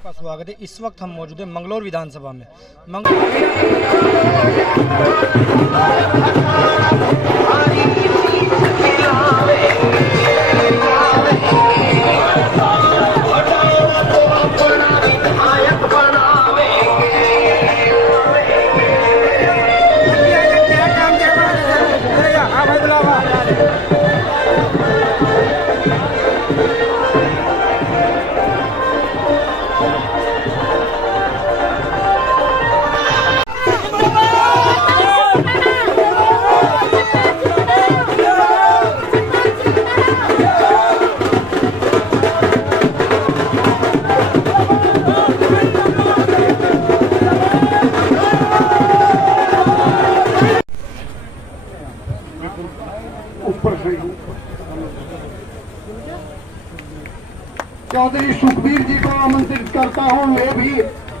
आपका स्वागत है। इस वक्त हम मौजूद हैं मंगलौर विधानसभा में। चौधरी सुखबीर जी को आमंत्रित करता हूँ, वे भी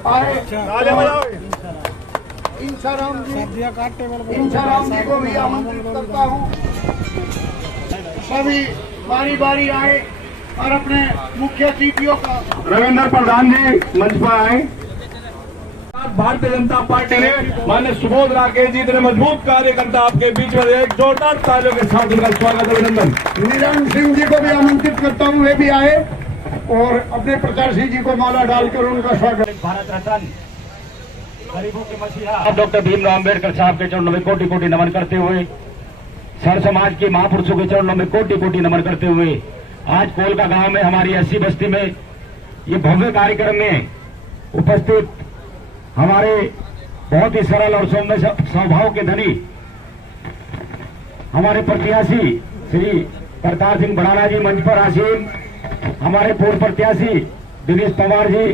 आए। इंसाराम जी को भी आमंत्रित करता हूँ। सभी बारी बारी आए और अपने मुख्य अतिथियों का रविंद्र प्रधान जी मंच पर आए। भारतीय जनता पार्टी ने माननीय सुबोध राकेश जी इतने मजबूत कार्यकर्ता आपके बीच में, एक जोरदार तालियों के साथ उनका स्वागत अभिनंदन। निरंजन सिंह जी को भी आमंत्रित करता हूँ, वे भी आए और अपने प्रत्याशी जी को माला डालकर उनका स्वागत। भारत रत्न गरीबों के मसीहा डॉक्टर भीमराव अम्बेडकर साहब के चरणों में कोटि कोटि नमन करते हुए, सर समाज के महापुरुषों के चरणों में कोटि कोटि नमन करते हुए, आज कोलका गांव में हमारी 80 बस्ती में ये भव्य कार्यक्रम में उपस्थित हमारे बहुत ही सरल और सौम्य स्वभाव के धनी हमारे प्रत्याशी श्री करतार सिंह भड़ाना जी मंच पर आसीन, हमारे पूर्व प्रत्याशी दिनेश पवार जी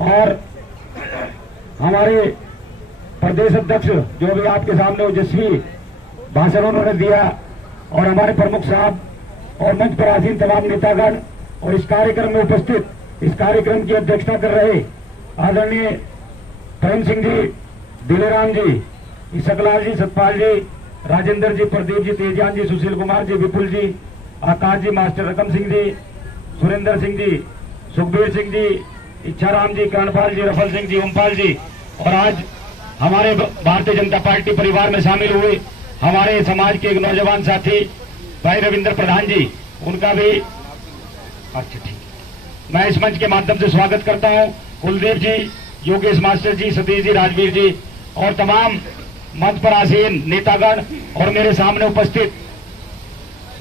और हमारे प्रदेश अध्यक्ष जो भी आपके सामने ओजस्वी भाषण उन्होंने दिया, और हमारे प्रमुख साहब और मंच पर आसीन तमाम नेतागण और इस कार्यक्रम में उपस्थित, इस कार्यक्रम की अध्यक्षता कर रहे आदरणीय प्रेम सिंह जी, दिलेराम जी, सकलाल जी, सतपाल जी, राजेंद्र जी, प्रदीप जी, तेजान जी, सुशील कुमार जी, विपुल जी, आकाश जी, मास्टर रकम सिंह जी, सुरेंद्र सिंह जी, सुखबीर सिंह जी, इच्छाराम जी, कर्णपाल जी, रफल सिंह जी, ओमपाल जी, और आज हमारे भारतीय जनता पार्टी परिवार में शामिल हुए हमारे समाज के एक नौजवान साथी भाई रविंद्र प्रधान जी, उनका भी अच्छा ठीक मैं इस मंच के माध्यम से स्वागत करता हूं। कुलदीप जी, योगेश मास्टर जी, सतीश जी, राजवीर जी और तमाम मंच पर आसीन नेतागण और मेरे सामने उपस्थित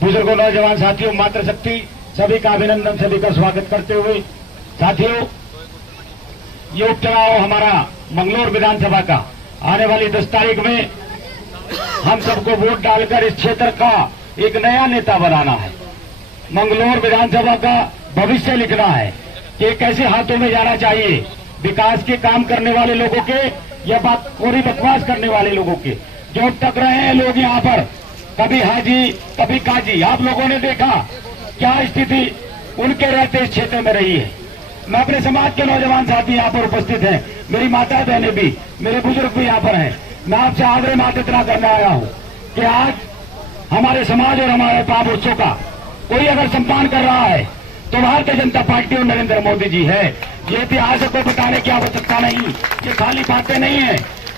बुजुर्गों, नौजवान साथियों, मातृशक्ति, सभी का अभिनंदन, सभी का स्वागत करते हुए साथियों, ये उपचुनाव हमारा मंगलौर विधानसभा का आने वाली 10 तारीख में हम सबको वोट डालकर इस क्षेत्र का एक नया नेता बनाना है। मंगलौर विधानसभा का भविष्य लिखना है कि कैसे हाथों में जाना चाहिए, विकास के काम करने वाले लोगों के या बात पूरी बकवास करने वाले लोगों के। जो टक रहे हैं लोग यहाँ पर, कभी हाजी कभी काजी, आप लोगों ने देखा क्या स्थिति उनके रहते इस क्षेत्र में रही है। मैं अपने समाज के नौजवान साथी यहाँ पर उपस्थित हैं, मेरी माता बहनें भी, मेरे बुजुर्ग भी यहाँ पर हैं। मैं आपसे आग्रह मात्र इतना करने आया हूँ कि आज हमारे समाज और हमारे महापुरुषों का कोई अगर सम्मान कर रहा है तो भारतीय जनता पार्टी और नरेंद्र मोदी जी है। ये इतिहास को बताने की आवश्यकता नहीं, ये खाली बातें नहीं है,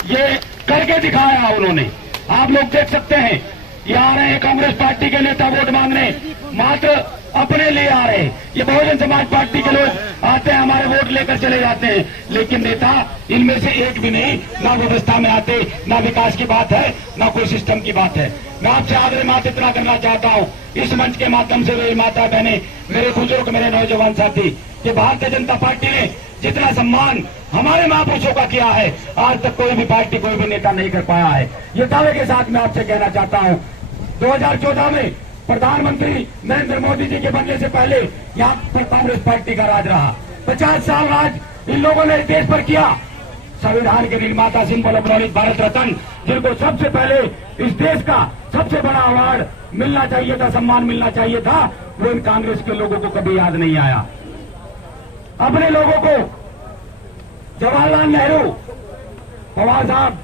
ये करके दिखाया उन्होंने। आप लोग देख सकते हैं, ये आ रहे हैं कांग्रेस पार्टी के नेता वोट मांगने, मात्र अपने लिए आ रहे हैं। ये बहुजन समाज पार्टी के लोग आते हैं, हमारे वोट लेकर चले जाते हैं, लेकिन नेता इनमें से एक भी नहीं, ना व्यवस्था में आते, ना विकास की बात है, ना कोई सिस्टम की बात है। मैं आपसे आग्रह मात्र इतना करना चाहता हूँ इस मंच के माध्यम से, मेरी माता बहने, मेरे बुजुर्ग, मेरे नौजवान साथी, कि भारतीय जनता पार्टी ने जितना सम्मान हमारे महापुरुषों का किया है, आज तक कोई भी पार्टी, कोई भी नेता नहीं कर पाया है। ये दावे के साथ मैं आपसे कहना चाहता हूँ, 2014 में प्रधानमंत्री नरेंद्र मोदी जी के बनने से पहले यहाँ पर कांग्रेस पार्टी का राज रहा। 50 साल राज इन लोगों ने देश पर किया। संविधान के निर्माता, symbol of knowledge, Bharat Ratna, जिनको सबसे पहले इस देश का सबसे बड़ा अवार्ड मिलना चाहिए था, सम्मान मिलना चाहिए था, वो इन कांग्रेस के लोगों को कभी याद नहीं आया। अपने लोगों को जवाहरलाल नेहरू, पवार साहब,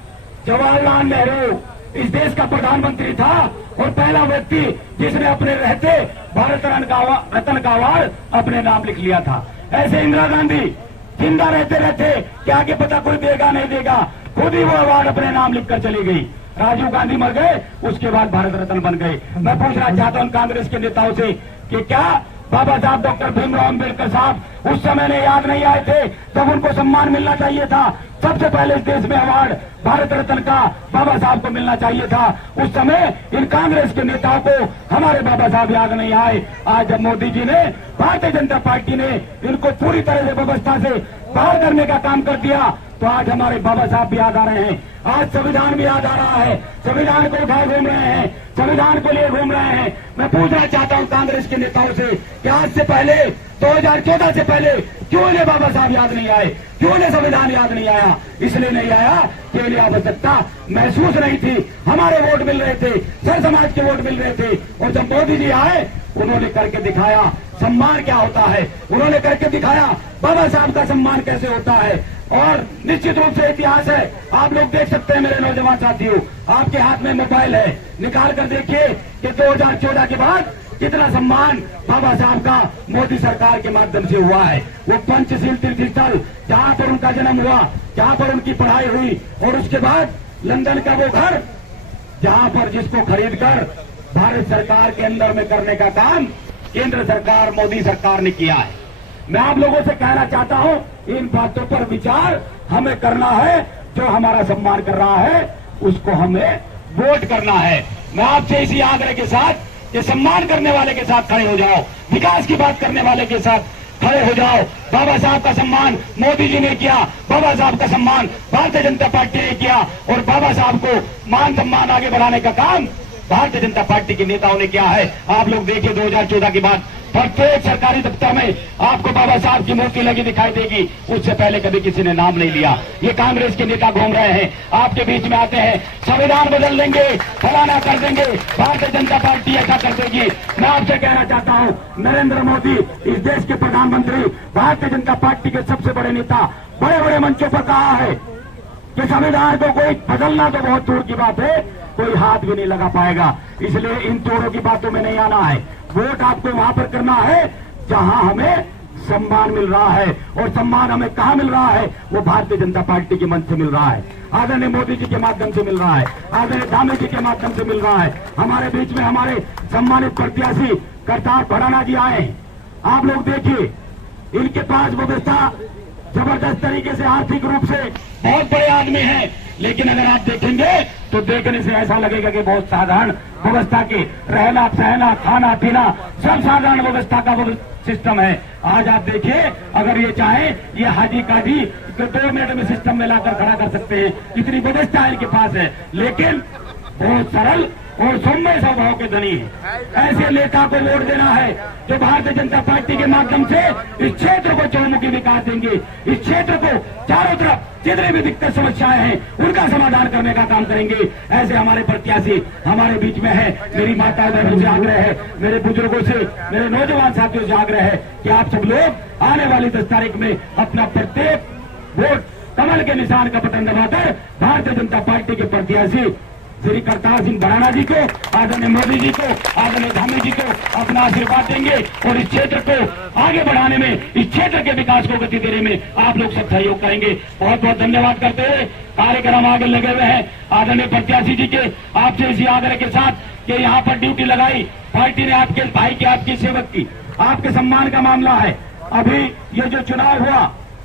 जवाहरलाल नेहरू इस देश का प्रधानमंत्री था और पहला व्यक्ति जिसने अपने रहते भारत रत्न का अवार्ड अपने नाम लिख लिया था। ऐसे इंदिरा गांधी जिंदा रहते रहते कि आगे पता कोई देगा नहीं देगा, खुद ही वो अवार्ड अपने नाम लिखकर चली गई। राजीव गांधी मर गए, उसके बाद भारत रत्न बन गए। मैं पूछना चाहता हूं कांग्रेस के नेताओं से कि क्या बाबा साहब डॉक्टर भीमराव अम्बेडकर साहब उस समय ने याद नहीं आए थे तब उनको सम्मान मिलना चाहिए था। सबसे पहले इस देश में अवार्ड भारत रत्न का बाबा साहब को मिलना चाहिए था। उस समय इन कांग्रेस के नेताओं को हमारे बाबा साहब याद नहीं आए। आज जब मोदी जी ने, भारतीय जनता पार्टी ने इनको पूरी तरह से व्यवस्था से बाहर करने का काम कर दिया तो आज हमारे बाबा साहब भी याद आ रहे हैं। आज संविधान भी याद आ रहा है, संविधान को उठाए घूम रहे हैं, संविधान को लिए घूम रहे हैं। मैं पूछना चाहता हूं कांग्रेस के नेताओं से कि आज से पहले 2014 से पहले क्यों इन्हें बाबा साहब याद नहीं आए, क्यों इन्हें संविधान याद नहीं आया? इसलिए नहीं आया कि इन्हें आवश्यकता महसूस नहीं थी। हमारे वोट मिल रहे थे, सर समाज के वोट मिल रहे थे और जब मोदी जी आए उन्होंने करके दिखाया सम्मान क्या होता है, उन्होंने करके दिखाया बाबा साहब का सम्मान कैसे होता है। और निश्चित रूप से इतिहास है, आप लोग देख सकते हैं मेरे नौजवान साथियों, आपके हाथ में मोबाइल है, निकाल कर देखिए कि 2014 के बाद कितना सम्मान बाबा साहब का मोदी सरकार के माध्यम से हुआ है। वो पंचशील तीर्थ स्थल जहां पर उनका जन्म हुआ, जहां पर उनकी पढ़ाई हुई और उसके बाद लंदन का वो घर जहां पर जिसको खरीद कर भारत सरकार के अंदर में करने का काम केंद्र सरकार मोदी सरकार ने किया है। मैं आप लोगों से कहना चाहता हूं इन बातों पर विचार हमें करना है। जो हमारा सम्मान कर रहा है उसको हमें वोट करना है। मैं आपसे इसी आग्रह के साथ कि सम्मान करने वाले के साथ खड़े हो जाओ, विकास की बात करने वाले के साथ खड़े हो जाओ। बाबा साहब का सम्मान मोदी जी ने किया, बाबा साहब का सम्मान भारतीय जनता पार्टी ने किया और बाबा साहब को मान सम्मान आगे बढ़ाने का काम भारतीय जनता पार्टी के नेताओं ने किया है। आप लोग देखिए 2014 के बाद प्रत्येक सरकारी दफ्तर में आपको बाबा साहब की मूर्ति लगी दिखाई देगी। उससे पहले कभी किसी ने नाम नहीं लिया। ये कांग्रेस के नेता घूम रहे हैं, आपके बीच में आते हैं, संविधान बदल देंगे, फलाना कर देंगे, भारतीय जनता पार्टी ऐसा कर देगी। मैं आपसे कहना चाहता हूं नरेंद्र मोदी इस देश के प्रधानमंत्री, भारतीय जनता पार्टी के सबसे बड़े नेता बड़े बड़े मंचों पर कहा है कि संविधान को कोई बदलना तो बहुत दूर की बात है, कोई हाथ भी नहीं लगा पाएगा। इसलिए इन चोरों की बातों में नहीं आना है। वोट आपको वहां पर करना है जहां हमें सम्मान मिल रहा है और सम्मान हमें कहां मिल रहा है, वो भारतीय जनता पार्टी के मंच से मिल रहा है, आदरणीय मोदी जी के माध्यम से मिल रहा है, आदरणीय धामी जी के माध्यम से मिल रहा है। हमारे बीच में हमारे सम्मानित प्रत्याशी करतार भराना जी आए हैं। आप लोग देखिए इनके पास व्यवस्था जबरदस्त तरीके से आर्थिक रूप से बहुत बड़े आदमी हैं, लेकिन अगर आप देखेंगे तो देखने से ऐसा लगेगा कि बहुत साधारण व्यवस्था के रहना सहना खाना पीना सब साधारण व्यवस्था का सिस्टम है। आज आप देखिए अगर ये चाहे ये हाजी काजी 2 मिनट में सिस्टम में लाकर खड़ा कर सकते हैं, इतनी व्यवस्था इनके पास है, लेकिन बहुत सरल और सौम्य स्वभाव के धनी है। ऐसे नेता को वोट देना है जो भारतीय जनता पार्टी के माध्यम से इस क्षेत्र को चौमुखी विकास देंगे, इस क्षेत्र को चारों तरफ जितनी भी दिक्कत समस्याएं हैं उनका समाधान करने का काम करेंगे। ऐसे हमारे प्रत्याशी हमारे बीच में है। मेरी माता बहनों से आग्रह है, मेरे बुजुर्गों से, मेरे नौजवान साथियों से आग्रह है कि आप सब लोग आने वाली 10 तारीख में अपना प्रत्येक वोट कमल के निशान का बटन दबाकर भारतीय जनता पार्टी के प्रत्याशी श्री करतार सिंह भराना जी को, आदरणीय मोदी जी को, आदरणीय धामी जी को अपना आशीर्वाद देंगे और इस क्षेत्र को आगे बढ़ाने में, इस क्षेत्र के विकास को गति देने में आप लोग सब सहयोग करेंगे। बहुत बहुत धन्यवाद करते हुए कार्यक्रम आगे लगे हुए हैं। आदरणीय प्रत्याशी जी के आपसे इसी आग्रह के साथ कि यहाँ पर ड्यूटी लगाई पार्टी ने आपके भाई की, आपकी सेवक की, आपके सम्मान का मामला है। अभी ये जो चुनाव हुआ,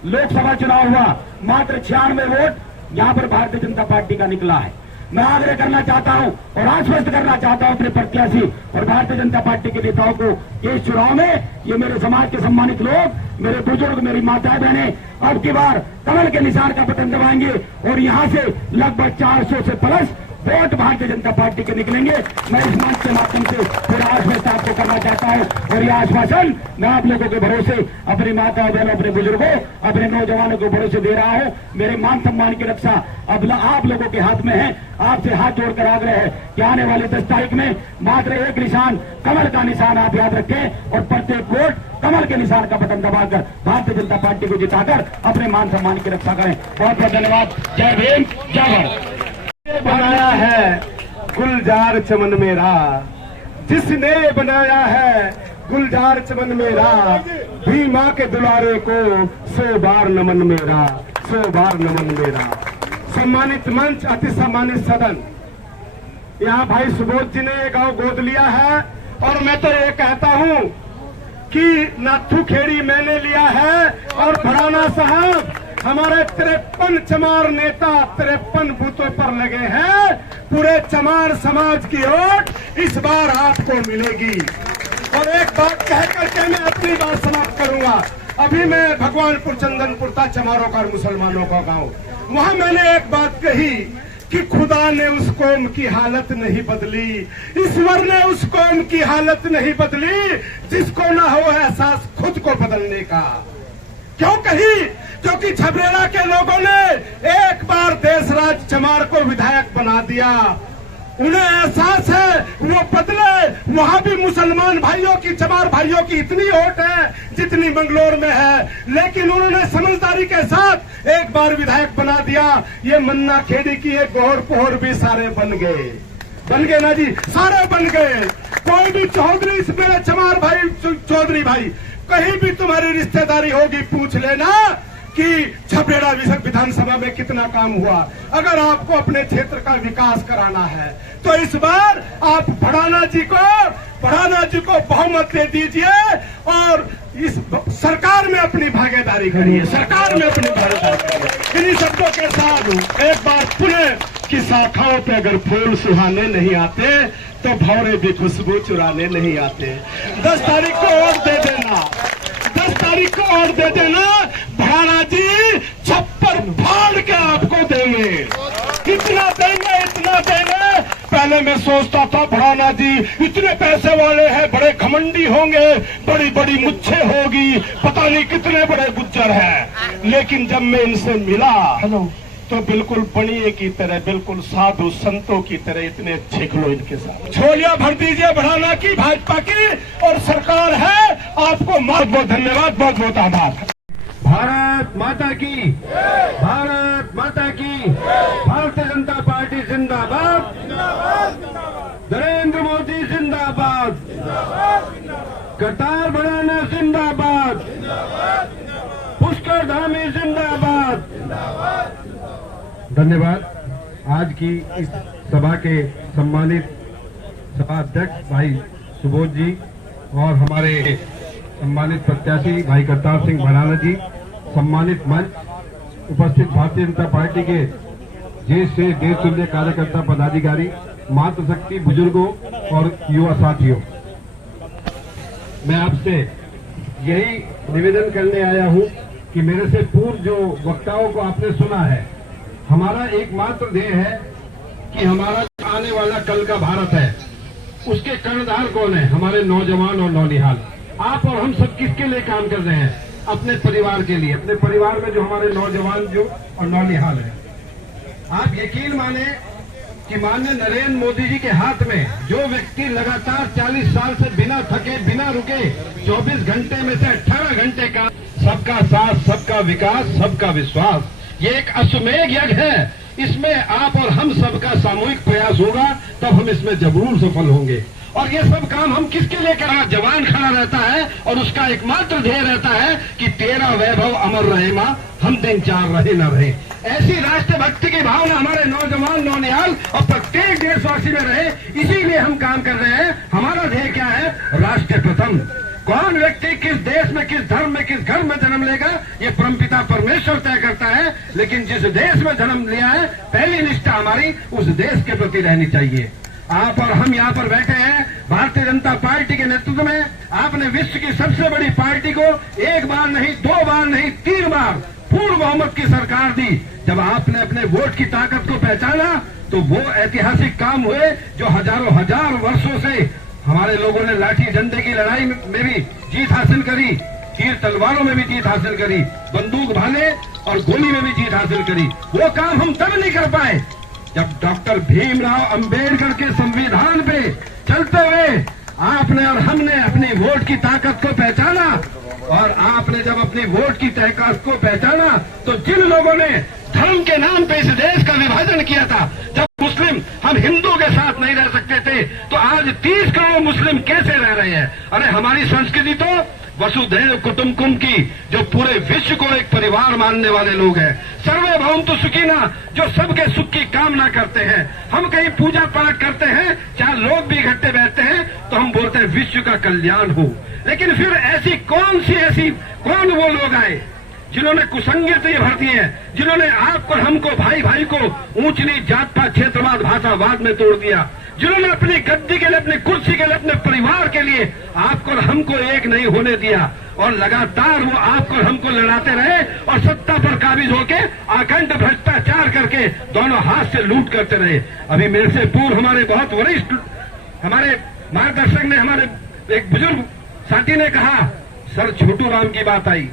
लोकसभा चुनाव हुआ, मात्र 96 वोट यहाँ पर भारतीय जनता पार्टी का निकला है। मैं आग्रह करना चाहता हूं और आश्वस्त करना चाहता हूं अपने प्रत्याशी और भारतीय जनता पार्टी के नेताओं को कि इस चुनाव में ये मेरे समाज के सम्मानित लोग, मेरे बुजुर्ग, मेरी माताएं बहनें अब की बार कमल के निशान का बटन दबाएंगे और यहां से लगभग 400 से plus vote Bharatiya Janata party के निकलेंगे। मैं इस मंच के माध्यम से पूरा आश्वस्त आपको करना चाहता हूं और यह आश्वासन मैं आप लोगों के भरोसे, अपनी माताओं बहनों, अपने बुजुर्गों, अपने नौजवानों को भरोसे दे रहा हूं। मेरे मान सम्मान की रक्षा अब आप लोगों के हाथ में है। आपसे हाथ जोड़कर आग्रह है कि आने वाले 10 तारीख में मात्र एक निशान, कमल का निशान आप याद रखें और प्रत्येक वोट कमल के निशान का बटन दबाकर भारतीय जनता पार्टी को जिताकर अपने मान सम्मान की रक्षा करें। बहुत बहुत धन्यवाद। जय भीम, जय भारत। बनाया है गुलजार चमन मेरा, जिसने बनाया है गुलजार चमन मेरा, भीमा के दुलारे को 100 बार नमन मेरा, 100 बार नमन मेरा। सम्मानित मंच, अति सम्मानित सदन, यहाँ भाई सुबोध जी ने ये गांव गोद लिया है और मैं तो ये कहता हूँ कि नाथू खेड़ी मैंने लिया है और भड़ाना साहब हमारे 53 चमार नेता 53 बूथों पर लगे हैं। पूरे चमार समाज की वोट इस बार आपको मिलेगी। और एक बात कह करके मैं अपनी बात समाप्त करूंगा। अभी मैं भगवानपुर चंदनपुर था, चमारों का मुसलमानों का गांव, वहां मैंने एक बात कही कि खुदा ने उस कौम की हालत नहीं बदली, ईश्वर ने उस कौम की हालत नहीं बदली जिसको ना हो एहसास खुद को बदलने का। क्यों कही? क्योंकि छबरेला के लोगों ने एक बार देशराज चमार को विधायक बना दिया, उन्हें एहसास है वो बदले। वहां भी मुसलमान भाइयों की, चमार भाइयों की इतनी वोट है जितनी मंगलोर में है, लेकिन उन्होंने समझदारी के साथ एक बार विधायक बना दिया। ये मन्ना खेड़ी की एक गोहर पोहर भी सारे बन गए ना जी, सारे बन गए। कोई भी चौधरी, मेरे चमार भाई चौधरी भाई, कहीं भी तुम्हारी रिश्तेदारी होगी पूछ लेना कि छबरेड़ा विधानसभा में कितना काम हुआ। अगर आपको अपने क्षेत्र का विकास कराना है तो इस बार आप भड़ाना जी को बहुमत दे दीजिए और इस सरकार में अपनी भागीदारी करिए, सरकार में अपनी भागीदारी करिए। इन्हीं शब्दों के साथ एक बार पुणे की शाखाओं पे अगर फूल सुहाने नहीं आते तो भौरे भी खुशबू चुराने नहीं आते। 10 तारीख को वोट दे देना, 10 तारीख को वोट दे देना। भड़ाना जी छप्पर फाड़ के आपको देंगे, इतना देंगे, इतना देंगे। पहले मैं सोचता था भड़ाना जी इतने पैसे वाले हैं, बड़े घमंडी होंगे, बड़ी बड़ी मुच्छे होगी, पता नहीं कितने बड़े गुज्जर हैं। लेकिन जब मैं इनसे मिला तो बिल्कुल बनिए की तरह, बिल्कुल साधु संतों की तरह इतने अच्छे खिलो इनके साथ। झोलियां भर दीजिए भड़ाना की, भाजपा की, और सरकार है। आपको बहुत बहुत धन्यवाद, बहुत बहुत आभार। भारत माता की, भारत माता की, भारतीय जनता पार्टी जिंदाबाद, नरेंद्र मोदी जिंदाबाद, करतार भड़ाना जिंदाबाद, पुष्कर धामी जिंदाबाद। धन्यवाद। आज की इस सभा के सम्मानित सभा अध्यक्ष भाई सुबोध जी और हमारे सम्मानित प्रत्याशी भाई करतार सिंह भड़ाना जी, सम्मानित मंच, उपस्थित भारतीय जनता पार्टी के देश से देश तुल्य कार्यकर्ता पदाधिकारी, मातृशक्ति, बुजुर्गों और युवा साथियों, मैं आपसे यही निवेदन करने आया हूं कि मेरे से पूर्व जो वक्ताओं को आपने सुना है, हमारा एकमात्र ध्येय है कि हमारा आने वाला कल का भारत है, उसके कर्णधार कौन है? हमारे नौजवान और नौनिहाल। आप और हम सब किसके लिए काम कर रहे हैं? अपने परिवार के लिए। अपने परिवार में जो हमारे नौजवान जो और नौनिहाल है, आप यकीन माने कि माननीय नरेंद्र मोदी जी के हाथ में जो व्यक्ति लगातार 40 साल से बिना थके, बिना रुके 24 घंटे में से 18 घंटे का सबका साथ, सबका विकास, सबका विश्वास, ये एक अश्वमेध यज्ञ है। इसमें आप और हम सबका सामूहिक प्रयास होगा, तब हम इसमें जरूर सफल होंगे। और ये सब काम हम किसके लिए कर रहे हैं? जवान खड़ा रहता है और उसका एकमात्र ध्येय रहता है कि तेरा वैभव अमर रहे मां, हम दिन चार रहे न रहे। ऐसी राष्ट्रभक्ति की भावना हमारे नौजवान, नौनिहाल और प्रत्येक देशवासी में रहे, इसीलिए हम काम कर रहे हैं। हमारा ध्येय क्या है? राष्ट्र प्रथम। कौन व्यक्ति किस देश में, किस धर्म में, किस घर में जन्म लेगा, ये परमपिता परमेश्वर तय करता है। लेकिन जिस देश में जन्म लिया है, पहली निष्ठा हमारी उस देश के प्रति रहनी चाहिए। आप और हम यहाँ पर बैठे हैं भारतीय जनता पार्टी के नेतृत्व में। आपने विश्व की सबसे बड़ी पार्टी को एक बार नहीं, 2 बार नहीं, 3 बार पूर्ण बहुमत की सरकार दी। जब आपने अपने वोट की ताकत को पहचाना तो वो ऐतिहासिक काम हुए जो हजारों हजार वर्षों से हमारे लोगों ने लाठी डंडे की लड़ाई में भी जीत हासिल करी, तीर तलवारों में भी जीत हासिल करी, बंदूक भाले और गोली में भी जीत हासिल करी। वो काम हम तब नहीं कर पाए जब डॉक्टर भीमराव अंबेडकर के संविधान पे चलते हुए आपने और हमने अपनी वोट की ताकत को पहचाना। और आपने जब अपनी वोट की ताकत को पहचाना तो जिन लोगों ने धर्म के नाम पे इस देश का विभाजन किया था, जब मुस्लिम हम हिंदू के साथ नहीं रह सकते थे, तो आज आज 30 करोड़ मुस्लिम कैसे रह रहे हैं? अरे हमारी संस्कृति तो वसुधैव कुटुंबकम की, जो पूरे विश्व को एक परिवार मानने वाले लोग हैं। सर्वे भवन्तु सुखिनः, जो सबके सुख की कामना करते हैं। हम कहीं पूजा पाठ करते हैं, चाहे लोग भी इकट्ठे बैठते हैं, तो हम बोलते हैं विश्व का कल्याण हो। लेकिन फिर ऐसी कौन वो लोग आए जिन्होंने कुसंगति भर दी है, जिन्होंने आपको हमको भाई भाई को ऊंच नीच जात पात क्षेत्रवाद भाषावाद में तोड़ दिया, जिन्होंने अपनी गद्दी के लिए, अपनी कुर्सी के लिए, अपने परिवार के लिए आपको और हमको एक नहीं होने दिया, और लगातार वो आपको और हमको लड़ाते रहे और सत्ता पर काबिज होके अखंड भ्रष्टाचार करके दोनों हाथ से लूट करते रहे। अभी मेरे से पूर्व हमारे बहुत वरिष्ठ हमारे मार्गदर्शक ने, हमारे एक बुजुर्ग साथी ने कहा, सर छोटू राम की बात आई,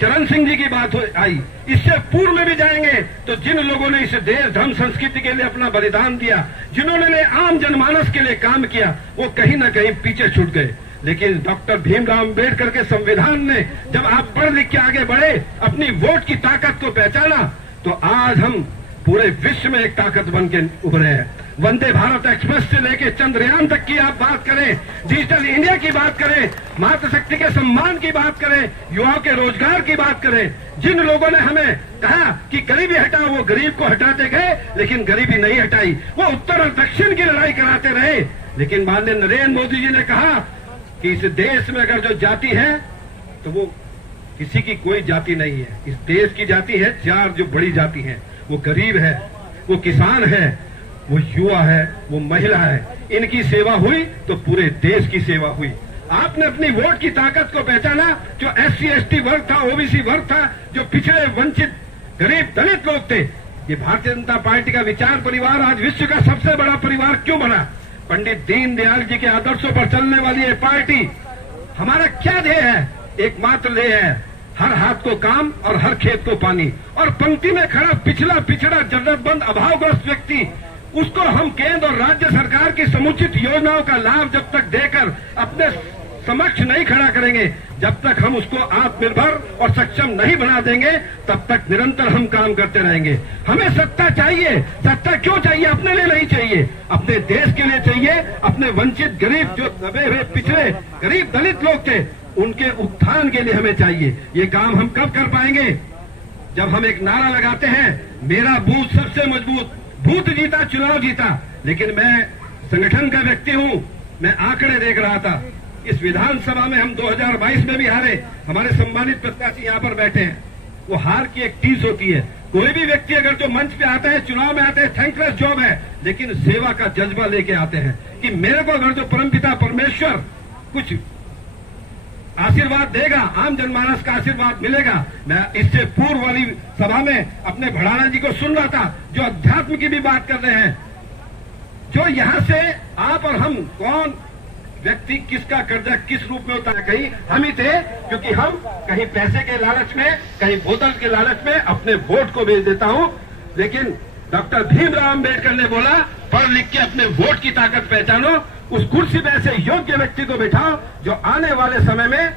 चरण सिंह जी की बात आई। इससे पूर्व में भी जाएंगे तो जिन लोगों ने इस देश धर्म संस्कृति के लिए अपना बलिदान दिया, जिन्होंने आम जनमानस के लिए काम किया, वो कहीं ना कहीं पीछे छूट गए। लेकिन डॉक्टर भीमराव अम्बेडकर के संविधान ने जब आप पढ़ लिख के आगे बढ़े, अपनी वोट की ताकत को पहचाना, तो आज हम पूरे विश्व में एक ताकत बन के उभरे हैं। वंदे भारत एक्सप्रेस से लेकर चंद्रयान तक की आप बात करें, डिजिटल इंडिया की बात करें, मातृशक्ति के सम्मान की बात करें, युवाओं के रोजगार की बात करें, जिन लोगों ने हमें कहा कि गरीबी हटाओ, वो गरीब को हटाते गए, लेकिन गरीबी नहीं हटाई। वो उत्तर और दक्षिण की लड़ाई कराते रहे, लेकिन माननीय नरेंद्र मोदी जी ने कहा कि इस देश में अगर जो जाति है तो वो किसी की कोई जाति नहीं है। इस देश की जाति है 4 जो बड़ी जाति है, वो गरीब है, वो किसान है, वो युवा है, वो महिला है। इनकी सेवा हुई तो पूरे देश की सेवा हुई। आपने अपनी वोट की ताकत को पहचाना। जो SC ST वर्ग था, OBC वर्ग था, जो पिछड़े वंचित गरीब दलित लोग थे, ये भारतीय जनता पार्टी का विचार परिवार आज विश्व का सबसे बड़ा परिवार क्यों बना? पंडित दीनदयाल जी के आदर्शों पर चलने वाली ये पार्टी, हमारा क्या ध्येय है? एकमात्र ध्येय है, हर हाथ को काम और हर खेत को पानी। और पंक्ति में खड़ा पिछड़ा जरूरतमंद अभावग्रस्त व्यक्ति, उसको हम केंद्र और राज्य सरकार की समुचित योजनाओं का लाभ जब तक देकर अपने समक्ष नहीं खड़ा करेंगे, जब तक हम उसको आत्मनिर्भर और सक्षम नहीं बना देंगे, तब तक निरंतर हम काम करते रहेंगे। हमें सत्ता चाहिए। सत्ता क्यों चाहिए? अपने लिए नहीं चाहिए, अपने देश के लिए चाहिए। अपने वंचित गरीब, जो दबे हुए पिछड़े गरीब दलित लोग थे, उनके उत्थान के लिए हमें चाहिए। ये काम हम कब कर पाएंगे? जब हम एक नारा लगाते हैं, मेरा बूथ सबसे मजबूत, बूथ जीता चुनाव जीता। लेकिन मैं संगठन का व्यक्ति हूं, मैं आंकड़े देख रहा था। इस विधानसभा में हम 2022 में भी हारे। हमारे सम्मानित प्रत्याशी यहाँ पर बैठे हैं। वो हार की एक टीस होती है। कोई भी व्यक्ति अगर जो मंच पे आता है, चुनाव में आते हैं, थैंकलेस जॉब है, लेकिन सेवा का जज्बा लेके आते हैं कि मेरे को अगर जो परमपिता परमेश्वर कुछ आशीर्वाद देगा, आम जनमानस का आशीर्वाद मिलेगा। मैं इससे पूर्व वाली सभा में अपने भड़ाना जी को सुन रहा था, जो अध्यात्म की भी बात कर रहे हैं। जो यहां से आप और हम, कौन व्यक्ति किसका कर्जा किस रूप में होता है? कहीं हम ही थे, क्योंकि हम कहीं पैसे के लालच में, कहीं बोतल के लालच में अपने वोट को बेच देता हूं। लेकिन डॉक्टर भीमराव अम्बेडकर ने बोला, पढ़ लिख के अपने वोट की ताकत पहचानो, उस कुर्सी पे ऐसे योग्य व्यक्ति को बिठाओ जो आने वाले समय में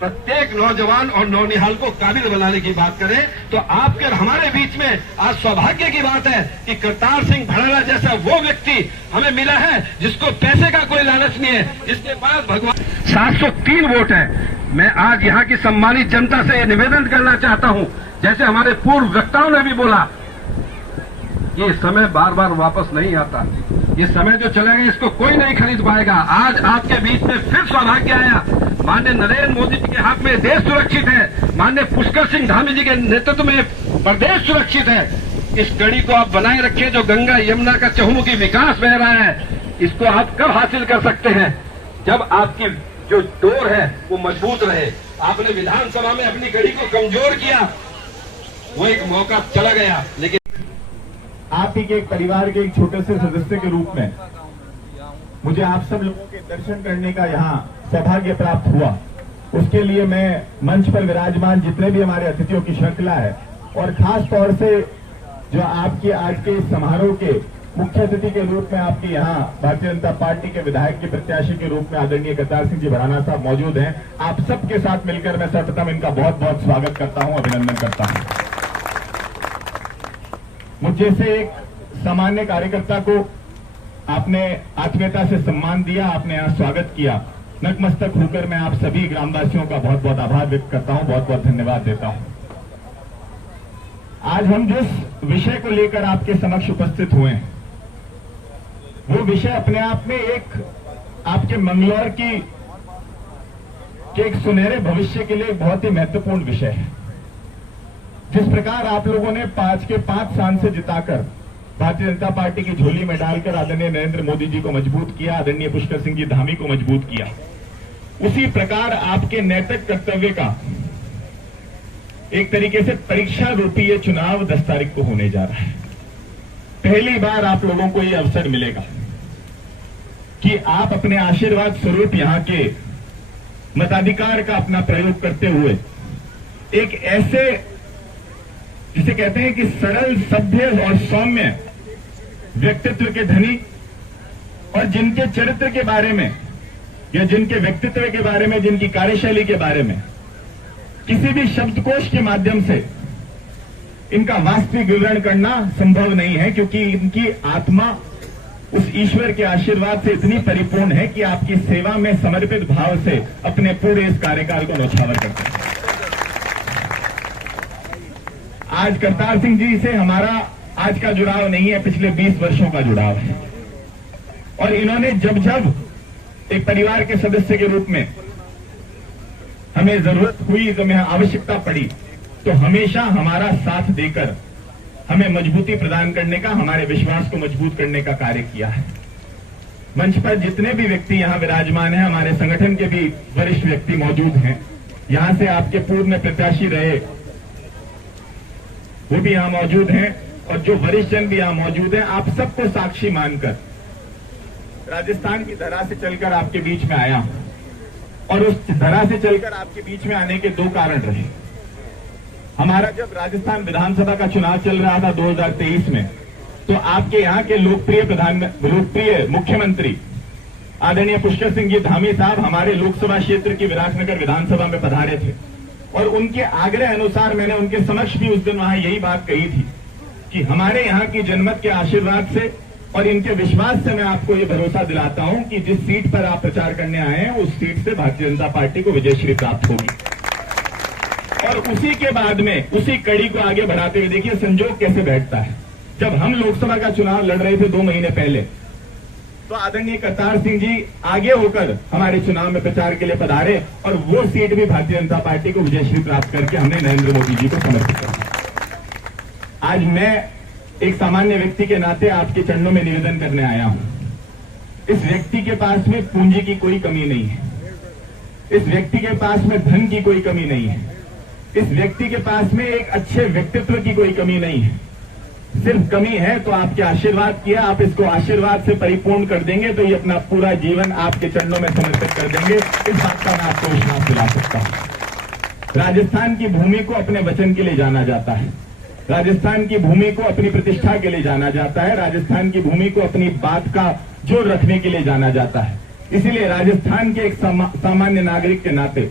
प्रत्येक नौजवान और नौनिहाल को काबिल बनाने की बात करें। तो आपके और हमारे बीच में आज सौभाग्य की बात है कि करतार सिंह भड़ाना जैसा वो व्यक्ति हमें मिला है, जिसको पैसे का कोई लालच नहीं है, जिसके पास भगवान 703 वोट है। मैं आज यहाँ की सम्मानित जनता से निवेदन करना चाहता हूँ, जैसे हमारे पूर्व वक्ताओं ने भी बोला, ये समय बार बार वापस नहीं आता। ये समय जो चलेगा इसको कोई नहीं खरीद पाएगा। आज आपके बीच में फिर सौभाग्य आया। माननीय नरेंद्र मोदी जी के हाथ में देश सुरक्षित है। माननीय पुष्कर सिंह धामी जी के नेतृत्व में प्रदेश सुरक्षित है। इस कड़ी को आप बनाए रखें, जो गंगा यमुना का चहुमुखी विकास बह रहा है, इसको आप कब हासिल कर सकते हैं? जब आपकी जो डोर है वो मजबूत रहे। आपने विधानसभा में अपनी कड़ी को कमजोर किया, वो एक मौका चला गया। लेकिन आप ही के एक परिवार के एक छोटे से सदस्य के रूप में मुझे आप सब लोगों के दर्शन करने का यहाँ सौभाग्य प्राप्त हुआ। उसके लिए मैं मंच पर विराजमान जितने भी हमारे अतिथियों की श्रृंखला है, और खास तौर से जो आपके आज के समारोह के मुख्य अतिथि के रूप में आपके यहाँ भारतीय जनता पार्टी के विधायक के प्रत्याशी के रूप में आदरणीय करतार सिंह जी भड़ाना साहब मौजूद हैं। आप सबके साथ मिलकर मैं सर्वप्रथम इनका बहुत बहुत स्वागत करता हूं, अभिनंदन करता हूं। मुझ जैसे एक सामान्य कार्यकर्ता को आपने आत्मीयता से सम्मान दिया, आपने यहाँ स्वागत किया। नतमस्तक होकर मैं आप सभी ग्रामवासियों का बहुत बहुत आभार व्यक्त करता हूँ, बहुत बहुत धन्यवाद देता हूँ। आज हम जिस विषय को लेकर आपके समक्ष उपस्थित हुए हैं, वो विषय अपने आप में एक आपके मंगलौर के एक सुनहरे भविष्य के लिए बहुत ही महत्वपूर्ण विषय है। जिस प्रकार आप लोगों ने 5 के 5 सांसद जिताकर भारतीय जनता पार्टी की झोली में डालकर आदरणीय नरेंद्र मोदी जी को मजबूत किया, आदरणीय पुष्कर सिंह जी धामी को मजबूत किया, उसी प्रकार आपके नैतिक कर्तव्य का एक तरीके से परीक्षा रूपी ये चुनाव 10 तारीख को होने जा रहा है। पहली बार आप लोगों को ये अवसर मिलेगा कि आप अपने आशीर्वाद स्वरूप यहां के मताधिकार का अपना प्रयोग करते हुए एक ऐसे, जिसे कहते हैं कि सरल, सभ्य और सौम्य व्यक्तित्व के धनी, और जिनके चरित्र के बारे में या जिनके व्यक्तित्व के बारे में, जिनकी कार्यशैली के बारे में किसी भी शब्दकोश के माध्यम से इनका वास्तविक विवरण करना संभव नहीं है, क्योंकि इनकी आत्मा उस ईश्वर के आशीर्वाद से इतनी परिपूर्ण है कि आपकी सेवा में समर्पित भाव से अपने पूरे इस कार्यकाल को न्यौछावर करते हैं। आज करतार सिंह जी से हमारा आज का जुड़ाव नहीं है, पिछले 20 वर्षों का जुड़ाव है। और इन्होंने जब जब एक परिवार के सदस्य के रूप में हमें जरूरत हुई, तो हमें आवश्यकता पड़ी, तो हमेशा हमारा साथ देकर हमें मजबूती प्रदान करने का, हमारे विश्वास को मजबूत करने का कार्य किया है। मंच पर जितने भी व्यक्ति यहां विराजमान हैं, हमारे संगठन के भी वरिष्ठ व्यक्ति मौजूद हैं, यहां से आपके पूर्व में प्रत्याशी रहे वो भी यहां मौजूद हैं, और जो वरिष्ठ जन भी यहां मौजूद हैं, आप सबको साक्षी मानकर राजस्थान की धरा से चलकर आपके बीच में आया हूं। और उस धरा से चलकर आपके बीच में आने के 2 कारण रहे। हमारा जब राजस्थान विधानसभा का चुनाव चल रहा था 2023 में, तो आपके यहाँ के लोकप्रिय मुख्यमंत्री आदरणीय पुष्कर सिंह जी धामी साहब हमारे लोकसभा क्षेत्र की विराटनगर विधानसभा में पधारे थे, और उनके आग्रह अनुसार मैंने उनके समक्ष भी उस दिन वहां यही बात कही थी कि हमारे यहाँ की जनमत के आशीर्वाद से और इनके विश्वास से मैं आपको ये भरोसा दिलाता हूं कि जिस सीट पर आप प्रचार करने आए हैं, उस सीट से भारतीय जनता पार्टी को विजयश्री प्राप्त होगी। और उसी के बाद में उसी कड़ी को आगे बढ़ाते हुए देखिए संजोग कैसे बैठता है। जब हम लोकसभा का चुनाव लड़ रहे थे 2 महीने पहले, तो आदरणीय करतार सिंह जी आगे होकर हमारे चुनाव में प्रचार के लिए पधारे, और वो सीट भी भारतीय जनता पार्टी को विजयश्री प्राप्त करके हमने नरेंद्र मोदी जी को समर्पित किया। आज मैं एक सामान्य व्यक्ति के नाते आपके चरणों में निवेदन करने आया हूं। इस व्यक्ति के पास में पूंजी की कोई कमी नहीं है, इस व्यक्ति के पास में धन की कोई कमी नहीं है, इस व्यक्ति के पास में एक अच्छे व्यक्तित्व की कोई कमी नहीं है। सिर्फ कमी है तो आपके आशीर्वाद किया, आप इसको आशीर्वाद से परिपूर्ण कर देंगे तो ये अपना पूरा जीवन आपके चरणों में समर्पित कर देंगे। इस बात का मैं आपको विश्वास दिला सकता हूं। राजस्थान की भूमि को अपने वचन के लिए जाना जाता है, राजस्थान की भूमि को अपनी प्रतिष्ठा के लिए जाना जाता है, राजस्थान की भूमि को अपनी बात का जोर रखने के लिए जाना जाता है। इसीलिए राजस्थान के एक सामान्य नागरिक के नाते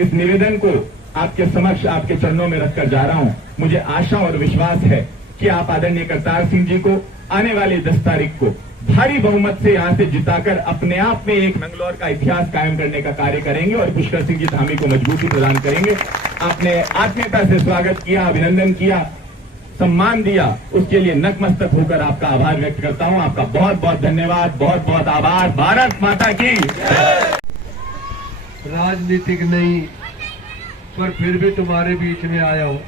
इस निवेदन को आपके समक्ष, आपके चरणों में रखकर जा रहा हूं। मुझे आशा और विश्वास है कि आप आदरणीय करतार सिंह जी को आने वाली 10 तारीख को भारी बहुमत से यहां से जिताकर अपने आप में एक मंगलौर का इतिहास कायम करने का कार्य करेंगे और पुष्कर सिंह जी धामी को मजबूती प्रदान करेंगे। आपने आत्मीयता से स्वागत किया, अभिनंदन किया, सम्मान दिया, उसके लिए नतमस्तक होकर आपका आभार व्यक्त करता हूं। आपका बहुत बहुत धन्यवाद, बहुत बहुत आभार। भारत माता की। राजनीतिक नहीं, पर फिर भी तुम्हारे बीच में आया हूं।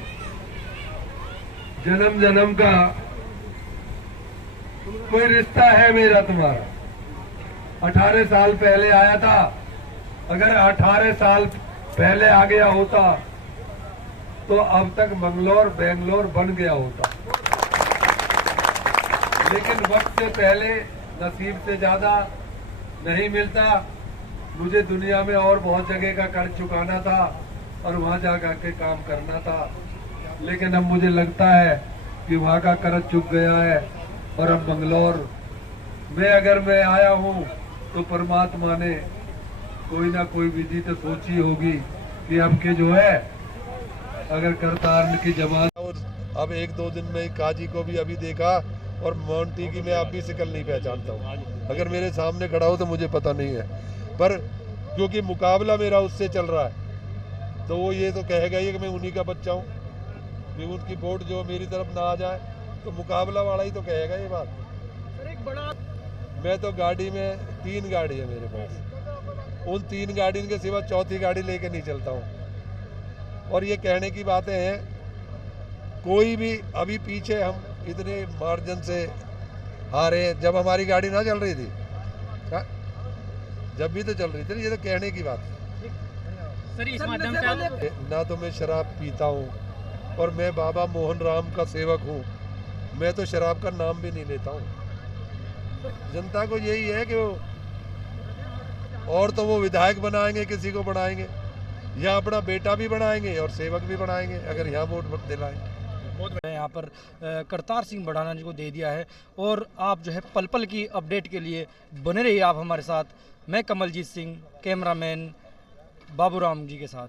जन्म जन्म का कोई रिश्ता है मेरा तुम्हारा। 18 साल पहले आया था, अगर 18 साल पहले आ गया होता तो अब तक मंगलौर बेंगलोर बन गया होता। लेकिन वक्त से पहले नसीब से ज्यादा नहीं मिलता। मुझे दुनिया में और बहुत जगह का कर्ज चुकाना था और वहां जाकर के काम करना था, लेकिन अब मुझे लगता है कि वहां का कर्ज चुक गया है और अब मंगलौर में अगर मैं आया हूं तो परमात्मा ने कोई ना कोई विधि तो सोची होगी कि अब के जो है अगर करतार की जमात। और अब 1-2 दिन में काजी को भी अभी देखा और मोंटी की मैं आप भी शक्ल नहीं पहचानता हूँ। अगर मेरे सामने खड़ा हो तो मुझे पता नहीं है, पर क्योंकि मुकाबला मेरा उससे चल रहा है तो वो ये तो कहेगा ही कि मैं उन्हीं का बच्चा हूँ। भी उनकी वोट जो मेरी तरफ ना आ जाए तो मुकाबला वाला ही तो कहेगा ये बात। मैं तो गाड़ी में 3 गाड़ी है मेरे पास, उन 3 गाड़ियों के सिवा चौथी गाड़ी लेके नहीं चलता हूँ। और ये कहने की बातें हैं, कोई भी अभी पीछे हम इतने मार्जिन से हारे हैं, जब हमारी गाड़ी ना चल रही थी, जब भी तो चल रही थी। ये तो कहने की बात है। सर इस माध्यम से आप ना तो मैं शराब पीता हूँ और मैं बाबा मोहन राम का सेवक हूँ, मैं तो शराब का नाम भी नहीं लेता हूँ। जनता को यही है कि वो और तो वो विधायक बनाएंगे, किसी को बनाएंगे, या अपना बेटा भी बनाएंगे और सेवक भी बनाएंगे अगर यहाँ वोट दिलाएंगे। यहाँ पर करतार सिंह बढ़ाना जी को दे दिया है। और आप जो है पल पल की अपडेट के लिए बने रहिए आप हमारे साथ। मैं कमलजीत सिंह, कैमरामैन बाबूराम जी के साथ।